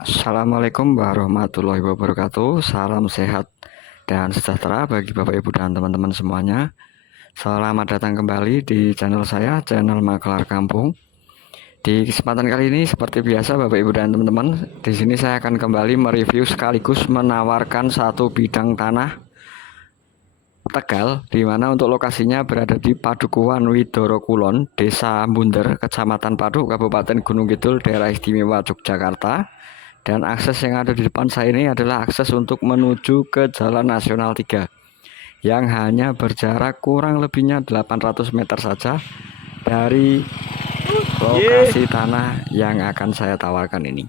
Assalamualaikum warahmatullahi wabarakatuh. Salam sehat dan sejahtera bagi Bapak Ibu dan teman-teman semuanya. Selamat datang kembali di channel saya, channel Makelar Kampung. Di kesempatan kali ini seperti biasa Bapak Ibu dan teman-teman, di sini saya akan kembali mereview sekaligus menawarkan satu bidang tanah Tegal, di mana untuk lokasinya berada di Padukuhan Widoro Kulon, Desa Bunder, Kecamatan Paduk, Kabupaten Gunung Kidul, Daerah Istimewa Yogyakarta. Dan akses yang ada di depan saya ini adalah akses untuk menuju ke Jalan Nasional 3 yang hanya berjarak kurang lebihnya 800 meter saja dari lokasi tanah yang akan saya tawarkan ini.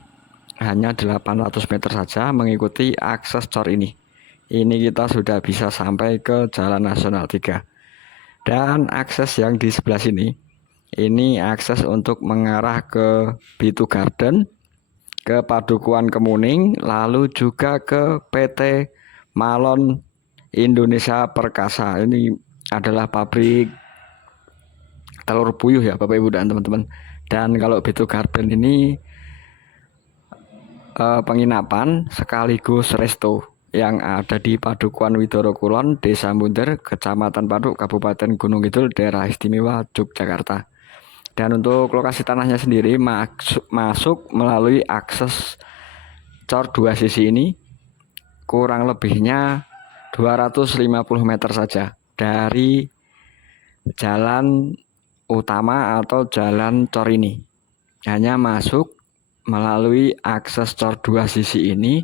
Hanya 800 meter saja mengikuti akses cor ini. Ini kita sudah bisa sampai ke Jalan Nasional 3. Dan akses yang di sebelah sini, ini akses untuk mengarah ke Bitu Garden, ke Padukuhan Kemuning, lalu juga ke PT Malon Indonesia Perkasa. Ini adalah pabrik telur puyuh ya Bapak Ibu dan teman-teman. Dan kalau Bitu Garden ini penginapan sekaligus resto yang ada di Padukuhan Widoro Kulon, Desa Bunder, Kecamatan Paduk, Kabupaten Gunung Kidul, Daerah Istimewa Yogyakarta. Dan untuk lokasi tanahnya sendiri masuk melalui akses cor dua sisi ini, kurang lebihnya 250 meter saja dari jalan utama atau jalan cor ini. Hanya masuk melalui akses cor dua sisi ini,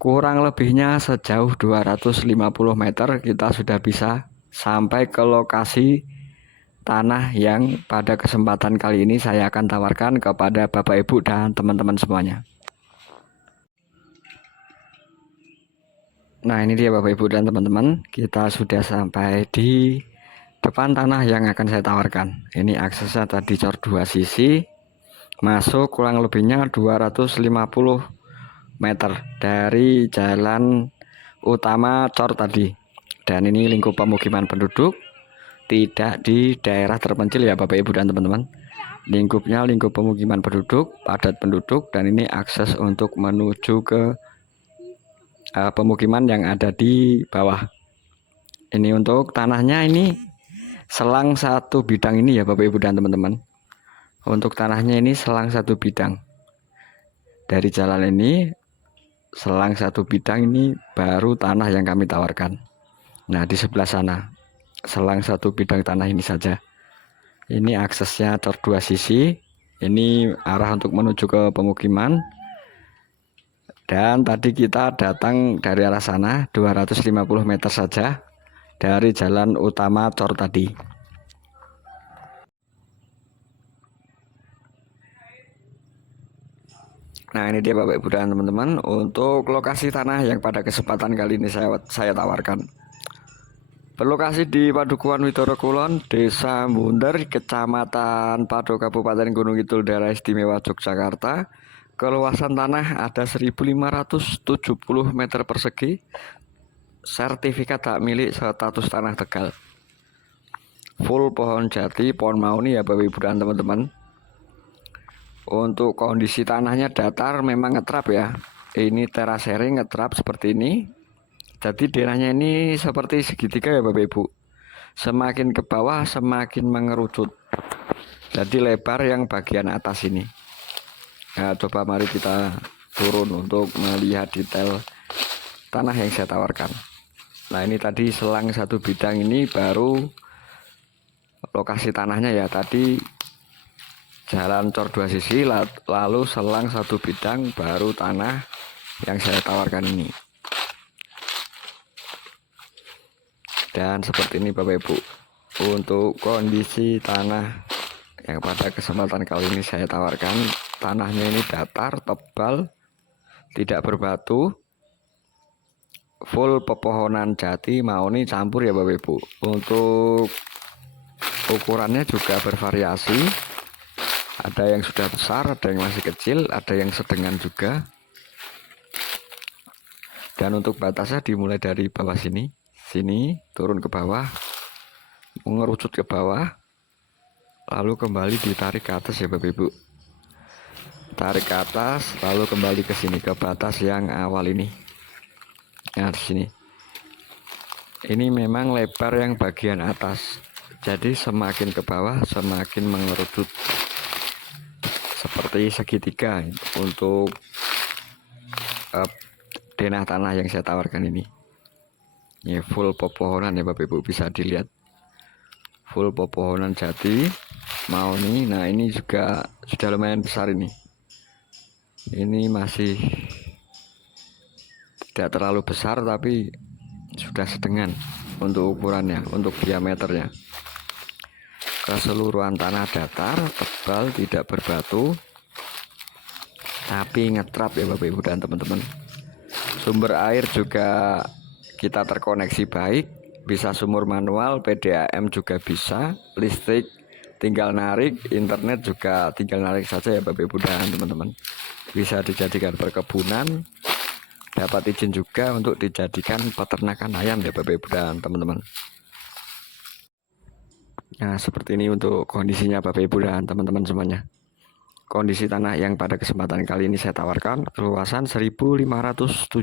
kurang lebihnya sejauh 250 meter kita sudah bisa sampai ke lokasi tanah yang pada kesempatan kali ini saya akan tawarkan kepada Bapak Ibu dan teman-teman semuanya. Nah, ini dia Bapak Ibu dan teman-teman, kita sudah sampai di depan tanah yang akan saya tawarkan. Ini aksesnya tadi cor dua sisi, masuk kurang lebihnya 250 meter dari jalan utama cor tadi. Dan ini lingkup pemukiman penduduk, tidak di daerah terpencil ya Bapak Ibu dan teman-teman. Lingkupnya lingkup pemukiman penduduk, padat penduduk, dan ini akses untuk menuju ke pemukiman yang ada di bawah. Ini untuk tanahnya, ini selang satu bidang ini ya Bapak Ibu dan teman-teman. Untuk tanahnya ini selang satu bidang. Dari jalan ini selang satu bidang, ini baru tanah yang kami tawarkan. Nah, di sebelah sana selang satu bidang tanah ini saja. Ini aksesnya cor dua sisi. Ini arah untuk menuju ke pemukiman. Dan tadi kita datang dari arah sana 250 meter saja dari jalan utama cor tadi. Nah, ini dia Bapak Ibu dan teman-teman untuk lokasi tanah yang pada kesempatan kali ini saya tawarkan. Berlokasi di Padukuhan Widoro Kulon, Desa Bunder, Kecamatan Paduk, Kabupaten Gunung Kidul, Daerah Istimewa Yogyakarta. Keluasan tanah ada 1.570 meter persegi. Sertifikat hak milik status tanah Tegal. Full pohon jati, pohon mahoni ya Bapak Ibu dan teman-teman. Untuk kondisi tanahnya datar, memang ngetrap ya. Ini terasering ngetrap seperti ini. Jadi daerahnya ini seperti segitiga ya Bapak Ibu. Semakin ke bawah semakin mengerucut. Jadi lebar yang bagian atas ini. Nah, coba mari kita turun untuk melihat detail tanah yang saya tawarkan. Nah, ini tadi selang satu bidang ini baru lokasi tanahnya ya. Tadi jalan cor dua sisi, lalu selang satu bidang baru tanah yang saya tawarkan ini. Dan seperti ini Bapak Ibu untuk kondisi tanah yang pada kesempatan kali ini saya tawarkan. Tanahnya ini datar, tebal, tidak berbatu, full pepohonan jati, mahoni campur ya Bapak Ibu. Untuk ukurannya juga bervariasi, ada yang sudah besar, ada yang masih kecil, ada yang sedengan juga. Dan untuk batasnya dimulai dari bawah sini turun ke bawah, mengerucut ke bawah, lalu kembali ditarik ke atas ya Bapak Ibu. tarik ke atas, lalu kembali ke sini ke batas yang awal ini. Nah, di sini. Ini memang lebar yang bagian atas. Jadi semakin ke bawah semakin mengerucut. Seperti segitiga untuk denah tanah yang saya tawarkan ini. Ini full pepohonan ya Bapak Ibu, bisa dilihat. Full pepohonan jati mahoni. Nah, ini juga sudah lumayan besar ini. Ini masih tidak terlalu besar tapi sudah sedengan untuk ukurannya, untuk diameternya. Keseluruhan tanah datar, tebal, tidak berbatu, tapi ngetrap ya Bapak Ibu dan teman-teman. Sumber air juga kita terkoneksi baik, bisa sumur manual, PDAM juga bisa, listrik tinggal narik, internet juga tinggal narik saja ya Bapak Ibu dan teman-teman. Bisa dijadikan perkebunan, dapat izin juga untuk dijadikan peternakan ayam ya Bapak Ibu dan teman-teman. Nah, seperti ini untuk kondisinya Bapak Ibu dan teman-teman semuanya. Kondisi tanah yang pada kesempatan kali ini saya tawarkan luasan 1570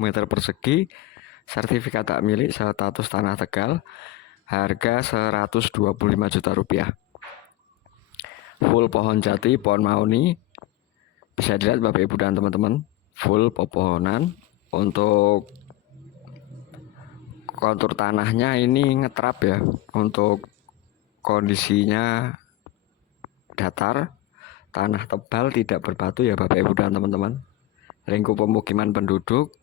meter persegi, sertifikat hak milik status tanah Tegal, harga 125 juta rupiah. Full pohon jati, pohon mahoni, bisa dilihat Bapak Ibu dan teman-teman, full pepohonan. Untuk kontur tanahnya ini ngetrap ya, untuk kondisinya datar, tanah tebal, tidak berbatu ya Bapak Ibu dan teman-teman. Lingkup pemukiman penduduk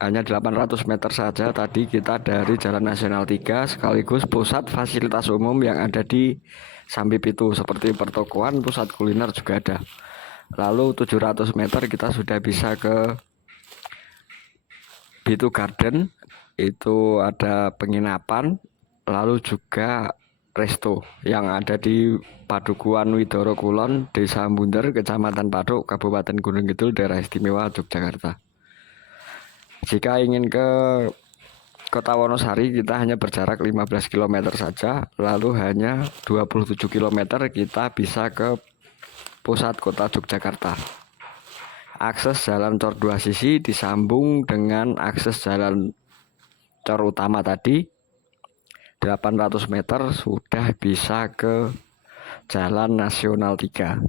hanya 800 meter saja. Tadi kita dari Jalan Nasional 3 sekaligus pusat fasilitas umum yang ada di Sampip itu, seperti pertokoan, pusat kuliner juga ada. Lalu 700 meter kita sudah bisa ke Bitu Garden, itu ada penginapan, lalu juga resto yang ada di Padukuan Widoro Kulon, Desa Bunder, Kecamatan Paduk, Kabupaten Gunung Kidul, Daerah Istimewa Yogyakarta. Jika ingin ke Kota Wonosari, kita hanya berjarak 15 km saja, lalu hanya 27 km kita bisa ke pusat kota Yogyakarta. Akses jalan cor dua sisi disambung dengan akses jalan cor utama tadi. 800 meter sudah bisa ke Jalan Nasional 3.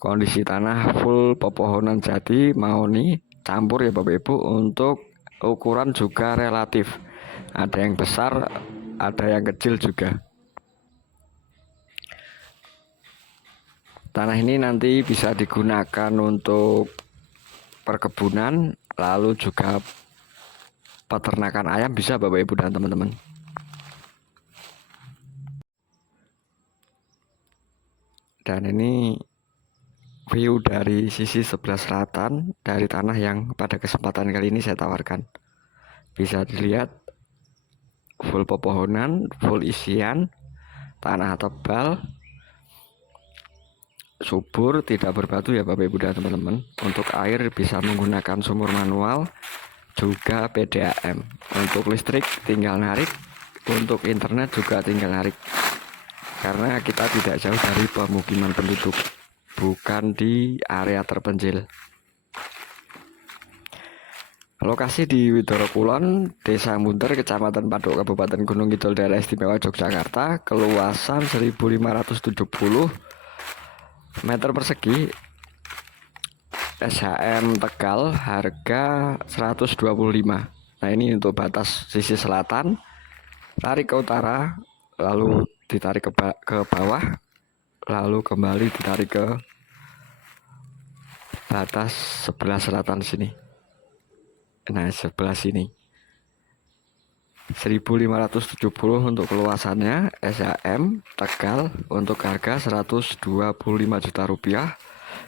Kondisi tanah full pepohonan jati, mahoni, campur ya Bapak Ibu. Untuk ukuran juga relatif, ada yang besar, ada yang kecil juga. Tanah ini nanti bisa digunakan untuk perkebunan, lalu juga peternakan ayam bisa Bapak Ibu dan teman-teman. Dan ini view dari sisi sebelah selatan dari tanah yang pada kesempatan kali ini saya tawarkan. Bisa dilihat full pepohonan, full isian, tanah tebal, subur, tidak berbatu ya Bapak Ibu dan teman-teman. Untuk air bisa menggunakan sumur manual, juga PDAM. Untuk listrik tinggal narik, untuk internet juga tinggal narik. Karena kita tidak jauh dari pemukiman penduduk, bukan di area terpencil. Lokasi di Widoro Kulon, Desa Munter, Kecamatan Paduk, Kabupaten Gunung Kidul, Daerah Istimewa Yogyakarta, keluasan 1570 meter persegi, SHM Tegal, harga 125. Nah, ini untuk batas sisi selatan, tarik ke utara, lalu ditarik ke bawah, lalu kembali ditarik ke batas sebelah selatan sini. Nah, sebelah sini 1570 untuk keluasannya, SHM Tegal, untuk harga 125 juta rupiah.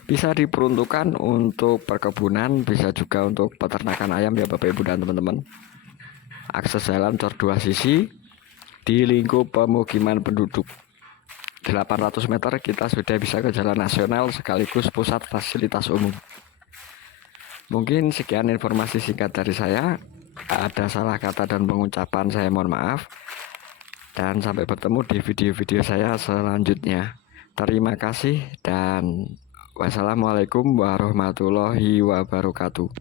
Bisa diperuntukkan untuk perkebunan, bisa juga untuk peternakan ayam ya Bapak Ibu dan teman-teman. Akses jalan cor dua sisi di lingkup pemukiman penduduk. 800 meter kita sudah bisa ke Jalan Nasional sekaligus pusat fasilitas umum. Mungkin sekian informasi singkat dari saya. Ada salah kata dan pengucapan saya mohon maaf. Dan sampai bertemu di video-video saya selanjutnya. Terima kasih dan Wassalamualaikum warahmatullahi wabarakatuh.